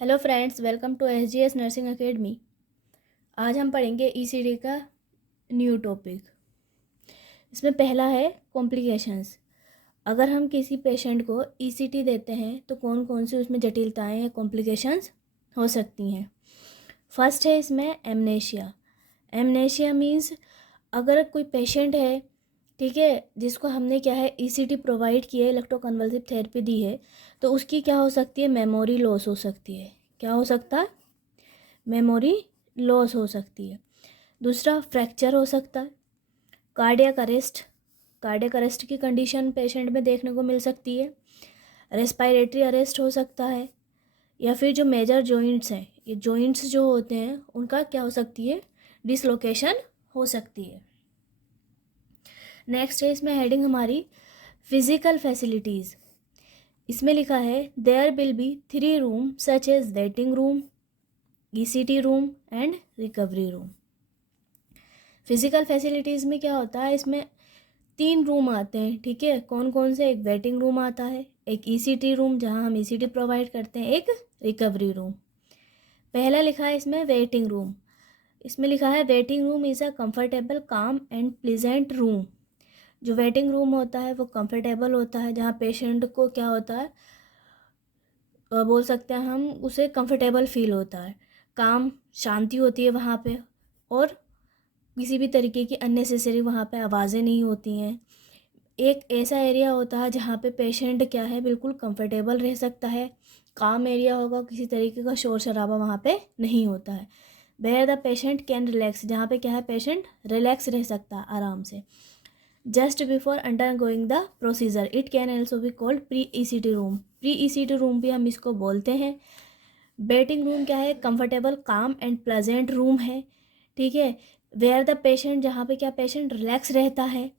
Hello friends, welcome to SGS nursing academy. आज हम पढ़ेंगे ECD का न्यू टॉपिक। इसमें पहला है कॉम्प्लिकेशंस। अगर हम किसी पेशेंट को ECT देते हैं तो कौन कौन सी उसमें जटिलताएं या कॉम्प्लिकेशंस हो सकती हैं। फर्स्ट है इसमें एमनेशिया। एमनेशिया मीन्स अगर कोई पेशेंट है, ठीक है, जिसको हमने क्या है ECT प्रोवाइड किया है, इलेक्ट्रोकन्वल्सिव थेरेपी दी है, तो उसकी क्या हो सकती है, मेमोरी लॉस हो सकती है। क्या हो सकता है? मेमोरी लॉस हो सकती है। दूसरा फ्रैक्चर हो सकता है। कार्डियक अरेस्ट की कंडीशन पेशेंट में देखने को मिल सकती है। रेस्पिरेटरी अरेस्ट हो सकता है। या फिर जो मेजर जॉइंट्स हैं, ये जॉइंट्स जो होते हैं उनका क्या हो सकती है, डिसलोकेशन हो सकती है। नेक्स्ट है इसमें हेडिंग हमारी फिजिकल फैसिलिटीज़। इसमें लिखा है there will be 3 room such as waiting room, ECT room and recovery room. Physical facilities में क्या होता है, इसमें 3 रूम आते हैं, ठीक है। कौन कौन से? एक वेटिंग रूम आता है, एक ECT रूम जहां हम ECT प्रोवाइड करते हैं, एक रिकवरी रूम। पहला लिखा है इसमें वेटिंग रूम। इसमें लिखा है waiting room is a comfortable काम एंड प्लीजेंट रूम। जो वेटिंग रूम होता है वो कंफर्टेबल होता है, जहाँ पेशेंट को क्या होता है, बोल सकते हैं हम उसे कंफर्टेबल फील होता है, काम शांति होती है वहाँ पे, और किसी भी तरीके की अननेसेसरी वहाँ पे आवाज़ें नहीं होती हैं। एक ऐसा एरिया होता है जहाँ पे पेशेंट क्या है, बिल्कुल कंफर्टेबल रह सकता है, काम एरिया होगा, किसी तरीके का शोर शराबा वहाँ पे नहीं होता है। Where the patient can relax, जहाँ पे क्या है, पेशेंट रिलैक्स रह सकता है आराम से। Just before under going the procedure it can also be called pre ECT room. Pre ECT room भी हम इसको बोलते हैं। वेटिंग रूम क्या है, कंफर्टेबल काम एंड प्लेजेंट रूम है, ठीक है। वेयर द पेशेंट, जहाँ पे क्या पेशेंट रिलैक्स रहता है,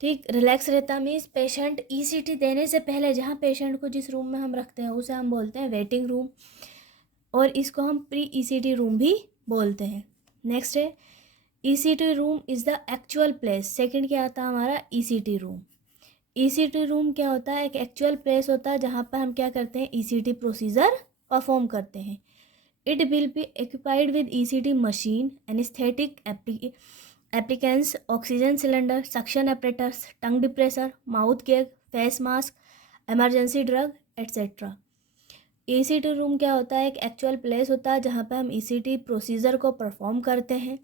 ठीक। रिलैक्स रहता मीन्स पेशेंट ECT देने से पहले जहाँ पेशेंट को जिस रूम में हम रखते हैं उसे हम बोलते हैं वेटिंग रूम, और इसको हम प्री ECT रूम भी बोलते हैं। नेक्स्ट है ECT room is the actual place. Second क्या आता है हमारा, ECT रूम। ECT रूम क्या होता है, एक एक्चुअल प्लेस होता है जहाँ पर हम क्या करते हैं, ECT प्रोसीजर परफॉर्म करते हैं। It will be equipped with ECT machine, anaesthetic appliances, oxygen cylinder, suction apparatus, tongue depressor, mouth gag, face mask, emergency drug etcetera. ECT room क्या होता है, एक एक्चुअल प्लेस होता है जहाँ पर हम ECT प्रोसीजर को परफॉर्म करते हैं।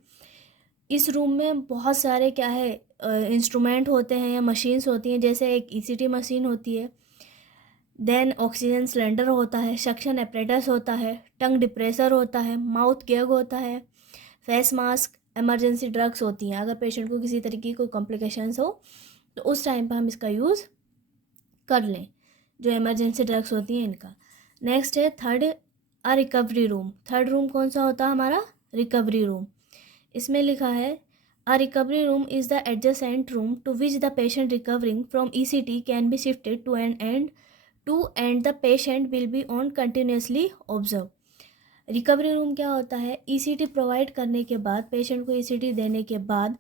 इस रूम में बहुत सारे क्या है, इंस्ट्रूमेंट होते हैं या मशीन्स होती हैं, जैसे एक ECT मशीन होती है, देन ऑक्सीजन सिलेंडर होता है, सक्शन एपरेटस होता है, टंग डिप्रेसर होता है, माउथ गैग होता है, फेस मास्क, एमरजेंसी ड्रग्स होती हैं। अगर पेशेंट को किसी तरीके की कोई कॉम्प्लिकेशंस हो तो उस टाइम पर हम इसका यूज़ कर लें, जो इमरजेंसी ड्रग्स होती हैं इनका। नेक्स्ट है थर्ड, अ रिकवरी रूम। थर्ड रूम कौन सा होता है हमारा, रिकवरी रूम। इसमें लिखा है a recovery room is the adjacent room to which the patient recovering from ECT can be shifted to an and the patient will be on continuously observe. Recovery room क्या होता है, ECT provide करने के बाद, patient को ECT देने के बाद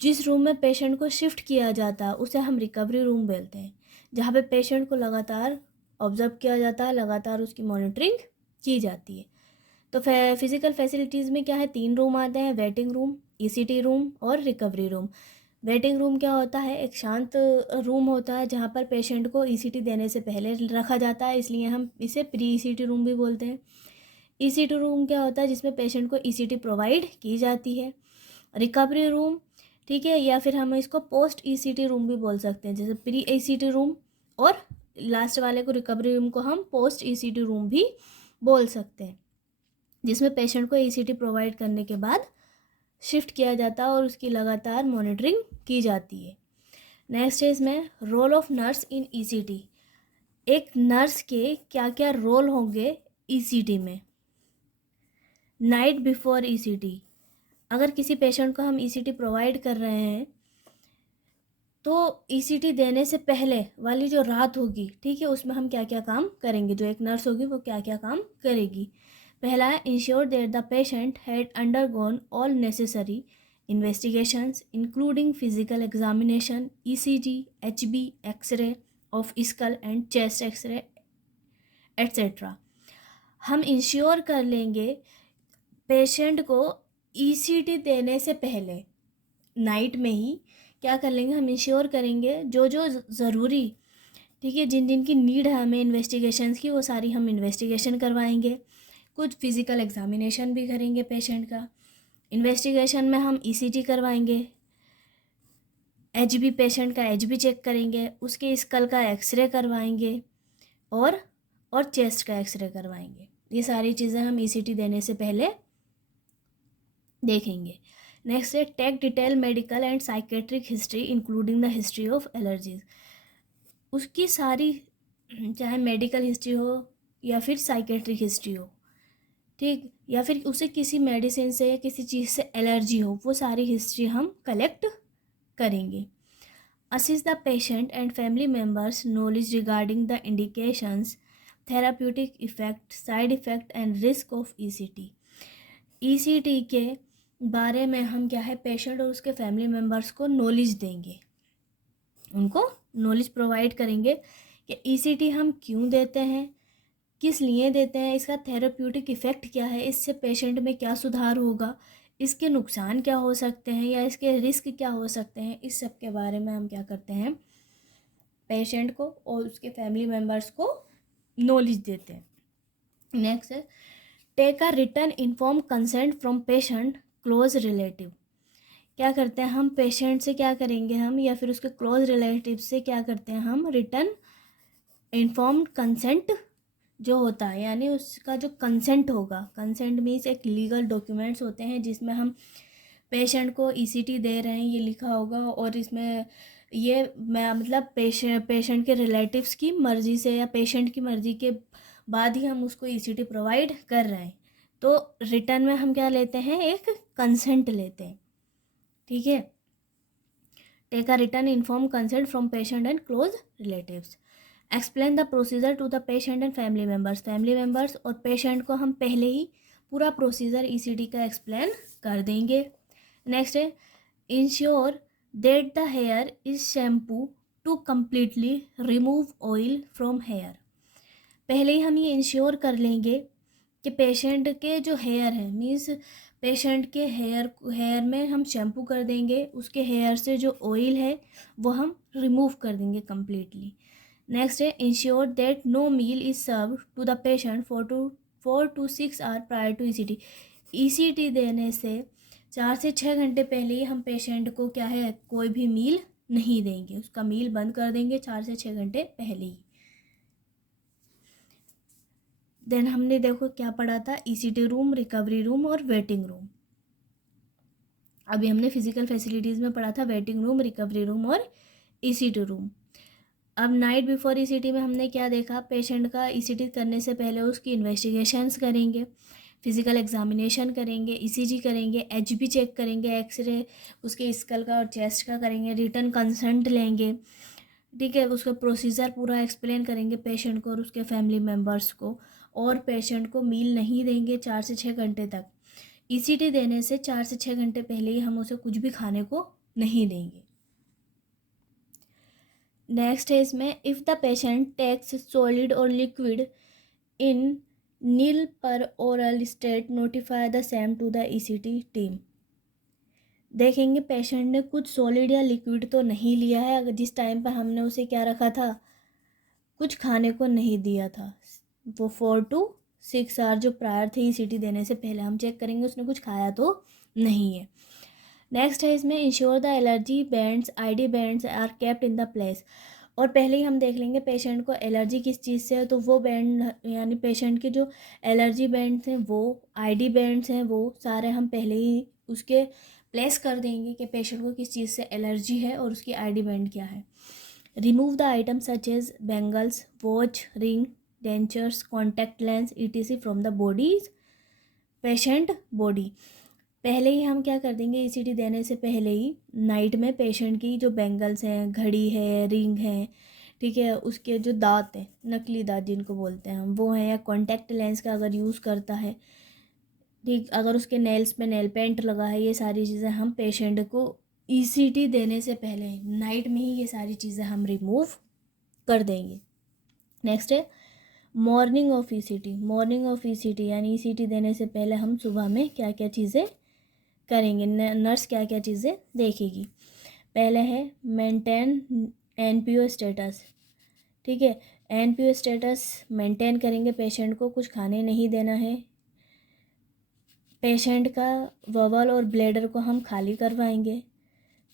जिस रूम में पेशेंट को शिफ्ट किया जाता है उसे हम रिकवरी रूम बोलते हैं, जहाँ पे पेशेंट को लगातार ऑब्जर्व किया जाता है, लगातार उसकी मॉनिटरिंग की जाती है। तो फिजिकल फैसिलिटीज़ में क्या है, 3 रूम आते हैं, वेटिंग रूम, ECT रूम और रिकवरी रूम। वेटिंग रूम क्या होता है, एक शांत रूम होता है जहाँ पर पेशेंट को ECT देने से पहले रखा जाता है, इसलिए हम इसे प्री ECT रूम भी बोलते हैं। ECT रूम क्या होता है, जिसमें पेशेंट को ECT प्रोवाइड की जाती है। रिकवरी रूम, ठीक है, या फिर हम इसको पोस्ट ECT रूम भी बोल सकते हैं, जैसे प्री ECT रूम, और लास्ट वाले को रिकवरी रूम को हम पोस्ट ECT रूम भी बोल सकते हैं, जिसमें पेशेंट को ECT प्रोवाइड करने के बाद शिफ्ट किया जाता है और उसकी लगातार मॉनिटरिंग की जाती है। नेक्स्ट है इसमें role of nurse in ECT। एक नर्स के क्या क्या रोल होंगे ECT में। नाइट बिफोर ECT, अगर किसी पेशेंट को हम ECT प्रोवाइड कर रहे हैं तो ECT देने से पहले वाली जो रात होगी, ठीक है, उसमें हम क्या क्या काम करेंगे, जो एक नर्स होगी वो क्या क्या काम करेगी। पहला है ensure that the patient had undergone all necessary investigations including physical examination, ECG, HB, xray of skull and chest xray etcetera. हम इंश्योर कर लेंगे पेशेंट को ईसीटी देने से पहले नाइट में ही क्या कर लेंगे, हम इंश्योर करेंगे जो जो ज़रूरी, ठीक है, जिन जिन की नीड है हमें इन्वेस्टिगेशंस की, वो सारी हम इन्वेस्टिगेशन करवाएंगे। कुछ फिज़िकल एग्जामिनेशन भी करेंगे पेशेंट का। इन्वेस्टिगेशन में हम ईसीजी करवाएंगे, एचबी, पेशेंट का एचबी चेक करेंगे, उसके स्कल का एक्सरे करवाएंगे और चेस्ट का एक्सरे करवाएंगे। ये सारी चीज़ें हम ईसीटी देने से पहले देखेंगे। नेक्स्ट है take detail medical and psychiatric history including the history of allergies. उसकी सारी, चाहे मेडिकल हिस्ट्री हो या फिर साइकेट्रिक हिस्ट्री हो, ठीक, या फिर उसे किसी मेडिसिन से या किसी चीज़ से एलर्जी हो, वो सारी हिस्ट्री हम कलेक्ट करेंगे। Assist the patient and family members knowledge regarding the indications, therapeutic effect, side effect and risk of ECT. ECT के बारे में हम क्या है, पेशेंट और उसके फैमिली मेम्बर्स को नॉलेज देंगे, उनको नॉलेज प्रोवाइड करेंगे कि ईसीटी हम क्यों देते हैं, किस लिए देते हैं, इसका थेराप्यूटिक इफ़ेक्ट क्या है, इससे पेशेंट में क्या सुधार होगा, इसके नुकसान क्या हो सकते हैं या इसके रिस्क क्या हो सकते हैं, इस सब के बारे में हम क्या करते हैं, पेशेंट को और उसके फैमिली मेम्बर्स को नॉलेज देते हैं। नेक्स्ट है take a written inform consent from patient close relative. क्या करते हैं हम, पेशेंट से क्या करेंगे हम, या फिर उसके क्लोज रिलेटिव से क्या करते हैं हम, रिटन इन्फॉर्म्ड कंसेंट जो होता है, यानी उसका जो कंसेंट होगा, कंसेंट मीन्स एक लीगल डॉक्यूमेंट्स होते हैं जिसमें हम पेशेंट को ईसीटी दे रहे हैं ये लिखा होगा, और इसमें ये मैं मतलब पेशेंट के रिलेटिव्स की मर्ज़ी से या पेशेंट की मर्ज़ी के बाद ही हम उसको ईसीटी प्रोवाइड कर रहे हैं। तो रिटर्न में हम क्या लेते हैं, एक कंसेंट लेते हैं, ठीक है। Take a return inform consent from patient and close relatives. Explain the procedure to the patient and family members और पेशेंट को हम पहले ही पूरा प्रोसीजर ईसीटी का एक्सप्लेन कर देंगे। नेक्स्ट है ensure that the hair is shampoo to completely remove oil from hair. पहले ही हम ये इंश्योर कर लेंगे कि पेशेंट के जो हेयर है, मीन्स पेशेंट के हेयर में हम शैम्पू कर देंगे, उसके हेयर से जो ऑयल है वो हम रिमूव कर देंगे कम्प्लीटली। नेक्स्ट है ensure that no meal is serve to the patient 4 to 6 hour prior to ECT. ECT देने से 4 से 6 घंटे पहले ही हम पेशेंट को क्या है, कोई भी मील नहीं देंगे, उसका मील बंद कर देंगे 4 से 6 घंटे पहले ही। देन हमने देखो क्या पढ़ा था, ईसीटी रूम, रिकवरी रूम और वेटिंग रूम। अभी हमने फिजिकल फैसिलिटीज़ में पढ़ा था वेटिंग रूम, रिकवरी रूम और ईसीटी रूम। अब नाइट बिफोर ईसीटी में हमने क्या देखा, पेशेंट का ईसीटी करने से पहले उसकी इन्वेस्टिगेशंस करेंगे, फिजिकल एग्जामिनेशन करेंगे, ईसीजी करेंगे, एचबी चेक करेंगे, एक्सरे उसके स्कल का और चेस्ट का करेंगे, रिटन कंसेंट लेंगे, ठीक है, उसका प्रोसीजर पूरा एक्सप्लेन करेंगे पेशेंट को और उसके फैमिली मेम्बर्स को, और पेशेंट को मील नहीं देंगे 4 से 6 घंटे तक। ईसीटी देने से 4 से 6 घंटे पहले ही हम उसे कुछ भी खाने को नहीं देंगे। नेक्स्ट है इसमें if the patient takes solid और liquid in nil per oral state notify the same to the ECT team. देखेंगे पेशेंट ने कुछ सॉलिड या लिक्विड तो नहीं लिया है, अगर जिस टाइम पर हमने उसे क्या रखा था, कुछ खाने को नहीं दिया था, वो 4 to 6 आवर जो प्रायर थे ईसीटी देने से पहले, हम चेक करेंगे उसने कुछ खाया तो नहीं है। नेक्स्ट है इसमें ensure the allergy bands ID bands are kept in the place. और पहले ही हम देख लेंगे पेशेंट को एलर्जी किस चीज़ से है, तो वो बैंड यानी पेशेंट के जो एलर्जी बैंड्स हैं, वो आईडी बैंड्स हैं, वो सारे हम पहले ही उसके प्लेस कर देंगे कि पेशेंट को किस चीज़ से एलर्जी है और उसकी आईडी बैंड क्या है। Remove the item such as bangles, watch, ring, dentures, contact lens etc from the bodies patient body. पहले ही हम क्या कर देंगे, ईसीटी देने से पहले ही नाइट में पेशेंट की जो बैंगल्स हैं, घड़ी है, रिंग है, ठीक है, उसके जो दांत हैं, नकली दांत जिनको बोलते हैं हम, वो हैं, या कॉन्टैक्ट लेंस का अगर यूज़ करता है, ठीक, अगर उसके नेल्स पे नेल पेंट लगा है, ये सारी चीज़ें हम पेशेंट को ईसीटी देने से पहले नाइट में ही ये सारी चीज़ें हम रिमूव कर देंगे। नेक्स्ट है morning of ECT, morning of ECT यानी ईसीटी देने से पहले हम सुबह में क्या क्या चीज़ें करेंगे, नर्स क्या क्या चीज़ें देखेगी। पहले है मेंटेन एनपीओ स्टेटस, ठीक है। एनपीओ स्टेटस मेंटेन करेंगे, पेशेंट को कुछ खाने नहीं देना है, पेशेंट का वोवल और ब्लैडर को हम खाली करवाएंगे।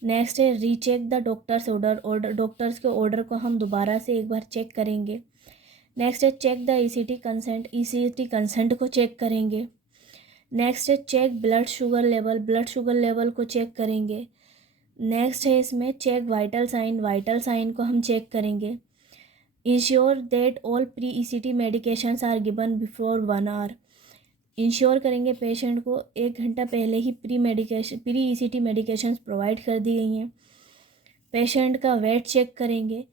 नेक्स्ट है recheck the doctor's order, doctor's के ऑर्डर को हम दोबारा से एक बार चेक करेंगे। नेक्स्ट है check the ECT consent, ECT consent को चेक करेंगे। नेक्स्ट है check blood sugar level, blood sugar level को चेक करेंगे। नेक्स्ट है इसमें check vital sign, vital sign को हम चेक करेंगे। Ensure that all pre ECT medications are given before 1 hour, ensure करेंगे पेशेंट को 1 घंटा पहले ही प्री ईसीटी मेडिकेशंस प्रोवाइड कर दी गई हैं। पेशेंट का वेट चेक करेंगे।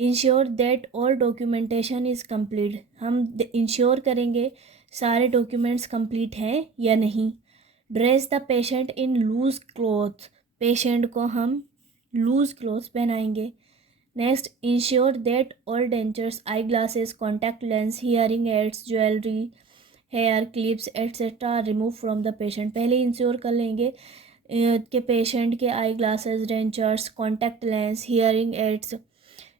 Ensure that all documentation is complete, हम इंश्योर करेंगे सारे डॉक्यूमेंट्स कंप्लीट हैं या नहीं। Dress the patient in loose cloth, patient को हम लूज क्लॉथ्स पहनाएंगे। Next ensure that all dentures, eye glasses, contact lens, hearing aids, jewellery, hair clips etcetera remove from the patient, पहले ensure कर लेंगे कि पेशेंट के eye glasses, dentures, contact lens, hearing aids,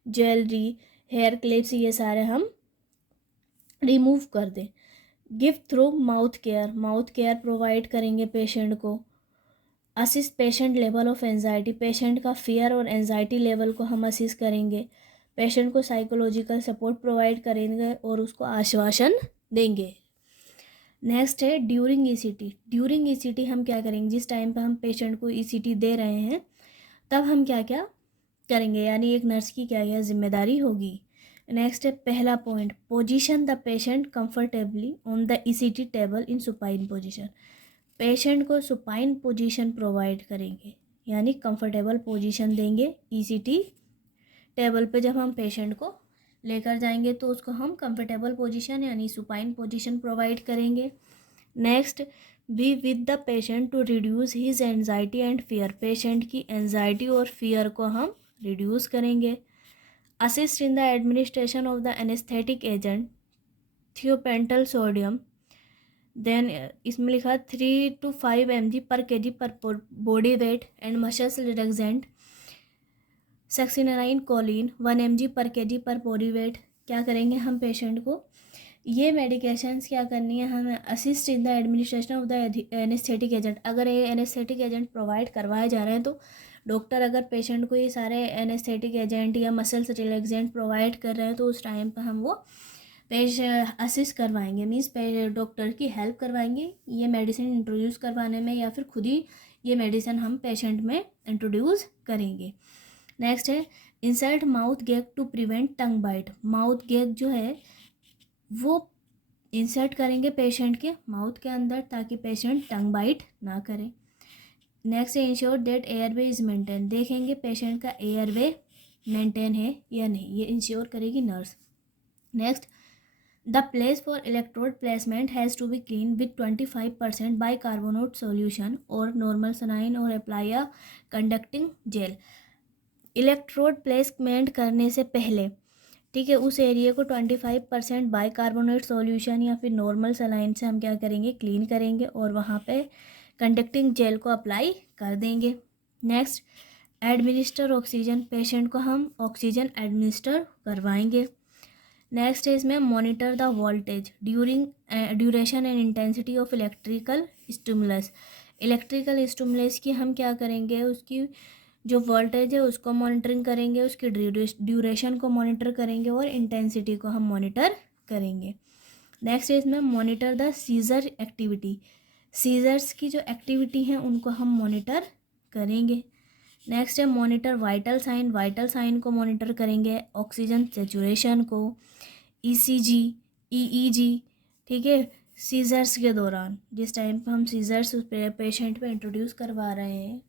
jewellery, hair clips ये सारे हम remove कर दें। Gift through mouth care, mouth care provide करेंगे पेशेंट को। Assist patient level of anxiety, patient का फियर और एंजाइटी लेवल को हम असिस्ट करेंगे। पेशेंट को साइकोलॉजिकल सपोर्ट प्रोवाइड करेंगे और उसको आश्वासन देंगे। नेक्स्ट है ड्यूरिंग ईसीटी, ड्यूरिंग ईसीटी हम क्या करेंगे, जिस टाइम पर हम पेशेंट को ईसीटी दे रहे हैं तब हम क्या क्या करेंगे, यानी एक नर्स की क्या क्या जिम्मेदारी होगी। नेक्स्ट है पहला point, position the patient comfortably on the ECT table in supine position, patient को सुपाइन पोजीशन प्रोवाइड करेंगे यानी कंफर्टेबल पोजीशन देंगे ईसीटी टेबल पे। जब हम पेशेंट को लेकर जाएंगे तो उसको हम कंफर्टेबल पोजीशन यानी सुपाइन पोजीशन प्रोवाइड करेंगे। Next be with the patient to reduce his anxiety and fear, patient की एंजाइटी और फियर को हम रिड्यूस करेंगे। Assist in the administration of the anaesthetic agent thiopental sodium, then इसमें लिखा 3 to 5 mg per kg per body weight and muscles relaxant, succinylcholine 1 mg per kg per body weight. क्या करेंगे हम patient को ये medications क्या करनी है हमें, assist in the administration of the anaesthetic agent, अगर ये एनेस्थेटिक एजेंट प्रोवाइड करवाए जा रहे हैं तो डॉक्टर अगर पेशेंट को ये सारे एनेस्थेटिक एजेंट या मसल्स रिलैक्सेंट प्रोवाइड कर रहे हैं तो उस टाइम पर हम वो असिस्ट करवाएंगे, मीन्स डॉक्टर की हेल्प करवाएंगे ये मेडिसिन इंट्रोड्यूस करवाने में, या फिर खुद ही ये मेडिसिन हम पेशेंट में इंट्रोड्यूस करेंगे। नेक्स्ट है insert mouth gag to prevent tongue bite, mouth gag जो है वो इंसर्ट करेंगे पेशेंट के माउथ के अंदर ताकि पेशेंट टंग बाइट ना करे। नेक्स्ट है ensure that airway is maintain, देखेंगे पेशेंट का एयरवे मेंटेन है या नहीं, ये इंश्योर करेगी nurse. Next the place for electrode placement has to be clean with 25% bicarbonate solution और नॉर्मल सलाइन और apply a conducting gel, electrode placement करने से पहले ठीक है उस एरिया को 25% बाइकार्बोनेट सॉल्यूशन या फिर नॉर्मल सलाइन से हम क्या करेंगे क्लीन करेंगे और वहाँ पे कंडक्टिंग जेल को अप्लाई कर देंगे। नेक्स्ट एडमिनिस्टर ऑक्सीजन, पेशेंट को हम ऑक्सीजन एडमिनिस्टर करवाएंगे। नेक्स्ट है इसमें monitor the voltage during duration and intensity of electrical stimulus, electrical stimulus की हम क्या करेंगे उसकी जो वोल्टेज है उसको मॉनिटरिंग करेंगे, उसकी ड्यूरेशन को मॉनिटर करेंगे और इंटेंसिटी को हम मॉनिटर करेंगे। नेक्स्ट है इसमें monitor the seizure activity, seizures की जो एक्टिविटी हैं उनको हम मॉनिटर करेंगे। नेक्स्ट है monitor vital sign, vital sign को मॉनिटर करेंगे, ऑक्सीजन सेचुरेशन को, ईसीजी, ईईजी, ठीक है सीजर्स के दौरान जिस टाइम पर हम सीजर्स उस पेशेंट पे इंट्रोड्यूस करवा रहे हैं,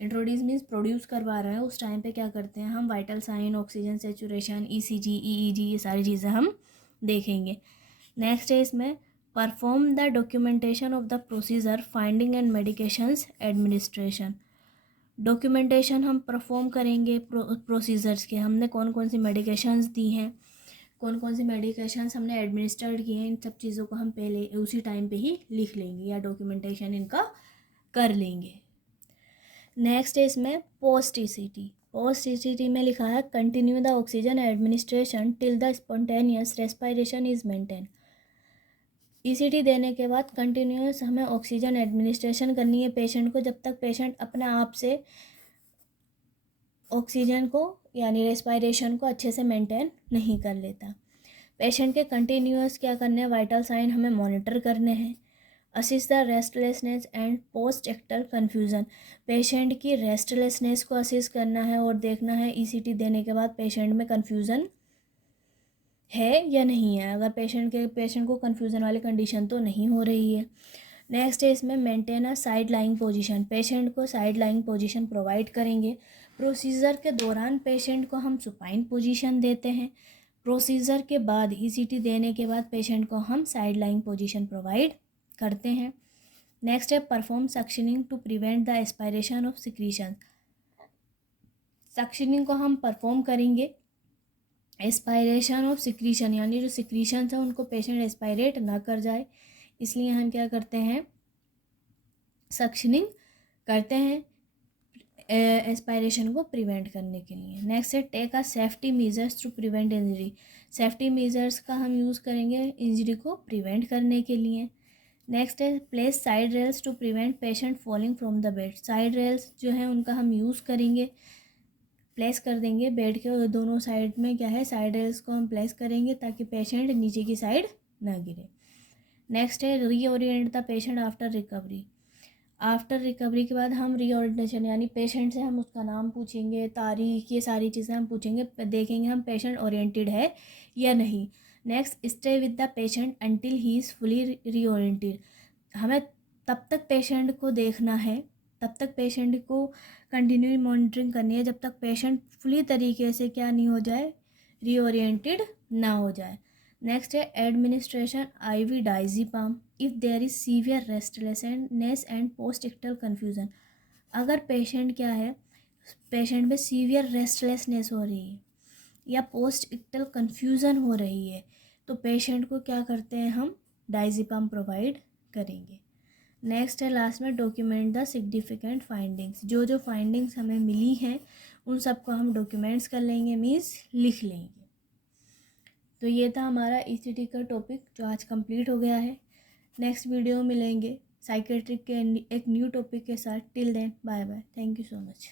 इंट्रोड्यूस मीन्स प्रोड्यूस करवा रहे हैं, उस टाइम पे क्या करते हैं हम vital sign, oxygen saturation, ECG, EEG ये सारी चीज़ें हम देखेंगे। नेक्स्ट है इसमें perform the documentation of the procedure finding and medications administration, documentation हम परफॉर्म करेंगे प्रोसीजर्स के, हमने कौन कौन सी मेडिकेशंस दी हैं, कौन कौन सी मेडिकेशंस हमने एडमिनिस्टर्ड किए हैं, इन सब चीज़ों को हम पहले उसी टाइम पे ही लिख लेंगे या डॉक्यूमेंटेशन इनका कर लेंगे। नेक्स्ट है इसमें पोस्ट ईसीटी। पोस्ट ईसीटी में लिखा है continue the oxygen administration till the spontaneous respiration is maintain. ECT देने के बाद कंटिन्यूस हमें ऑक्सीजन एडमिनिस्ट्रेशन करनी है पेशेंट को, जब तक पेशेंट अपने आप से ऑक्सीजन को यानी रेस्पिरेशन को अच्छे से मेंटेन नहीं कर लेता। पेशेंट के कंटिन्यूस क्या करने हैं, वाइटल साइन हमें मॉनिटर करने हैं। Assist the restlessness and post ictal confusion. Patient की रेस्टलेसनेस को असिस्ट करना है और देखना है ईसीटी देने के बाद पेशेंट में कन्फ्यूज़न है या नहीं है। अगर पेशेंट को कन्फ्यूज़न वाली कंडीशन तो नहीं हो रही है। नेक्स्ट है इसमें maintain a side lying position. Patient को साइड लाइंग पोजीशन प्रोवाइड करेंगे। प्रोसीजर के दौरान पेशेंट को हम सुपाइन पोजीशन देते हैं। प्रोसीजर के बाद ईसीटी देने के बाद पेशेंट को हम साइड लाइंग पोजीशन प्रोवाइड करते हैं। नेक्स्ट है perform suctioning to prevent the aspiration of secretion. Suctioning को हम परफॉर्म करेंगे एस्पायरेशन ऑफ सिक्रीशन यानी जो सिक्रीशन है उनको पेशेंट एस्पायरेट ना कर जाए, इसलिए हम क्या करते हैं, सक्शनिंग करते हैं एस्पायरेशन को प्रिवेंट करने के लिए। नेक्स्ट है take a safety measures to prevent injury. Safety measures का हम यूज़ करेंगे इंजरी को प्रिवेंट करने के लिए। नेक्स्ट है place side rails to prevent patient falling from the bed. Side rails जो है उनका हम यूज़ करेंगे, प्लेस कर देंगे बेड के दोनों साइड में, क्या है साइड रेल्स को हम प्लेस करेंगे ताकि पेशेंट नीचे की साइड ना गिरे। नेक्स्ट है reorient the patient after recovery. After recovery के बाद हम रीओरिएंटेशन यानी पेशेंट से हम उसका नाम पूछेंगे, तारीख, ये सारी चीज़ें हम पूछेंगे, देखेंगे हम पेशेंट ओरिएंटेड है या नहीं। Next stay with the patient until he is fully reoriented. हमें तब तक पेशेंट को देखना है, तब तक पेशेंट को कंटिन्यू मॉनिटरिंग करनी है जब तक पेशेंट फुली तरीके से क्या नहीं हो जाए, रीओरिएंटेड ना हो जाए। नेक्स्ट है administration IV diazepam if there is severe restlessness and post ictal confusion. अगर पेशेंट क्या है, पेशेंट में सीवियर रेस्टलेसनेस हो रही है या पोस्ट इक्टल कन्फ्यूज़न हो रही है तो पेशेंट को क्या करते हैं, हम डाइजीपाम प्रोवाइड करेंगे। नेक्स्ट है लास्ट में डॉक्यूमेंट द सिग्निफिकेंट फाइंडिंग्स। जो जो फाइंडिंग्स हमें मिली हैं उन सबको हम डॉक्यूमेंट्स कर लेंगे, मीन्स लिख लेंगे। तो ये था हमारा ईसीटी का टॉपिक जो आज कंप्लीट हो गया है। नेक्स्ट वीडियो में मिलेंगे साइकेट्रिक के एक न्यू टॉपिक के साथ। Till then bye bye, thank you so much.